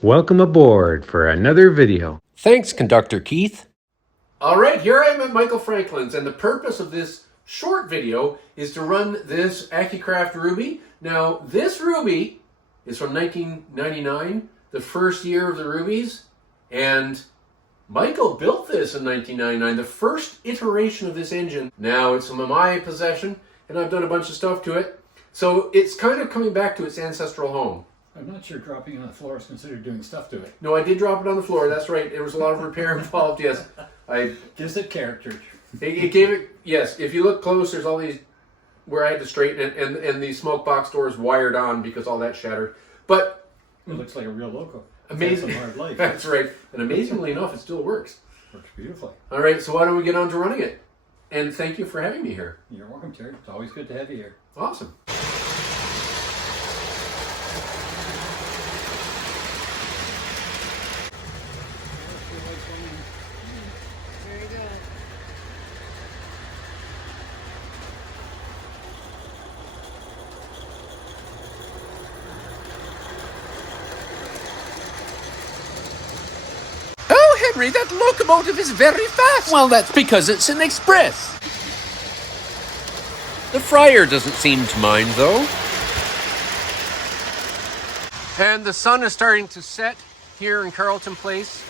Welcome aboard for another video. Thanks, Conductor Keith. All right, here I am at Michael Franklin's, and the purpose of this short video is to run this Accucraft ruby. Now, this ruby is from 1999, the first year of the rubies, and Michael built this in 1999, the first iteration of this engine. Now it's in my possession, and I've done a bunch of stuff to it, so it's kind of coming back to its ancestral home. I'm not sure dropping it on the floor is considered doing stuff to it. No, I did drop it on the floor, that's right. There was a lot of repair involved, yes. Gives it character. It gave it, yes, if you look close, there's all these, where I had to straighten it, and the smoke box door is wired on because all that shattered. But it looks like a real loco. Amazing. Some hard life. That's right. And amazingly enough, it still works. Works beautifully. All right, so why don't we get on to running it? And thank you for having me here. You're welcome, Terry. It's always good to have you here. Awesome. There you go. Oh, Henry, that locomotive is very fast. Well, that's because it's an express. The Friar doesn't seem to mind, though. And the sun is starting to set here in Carleton Place.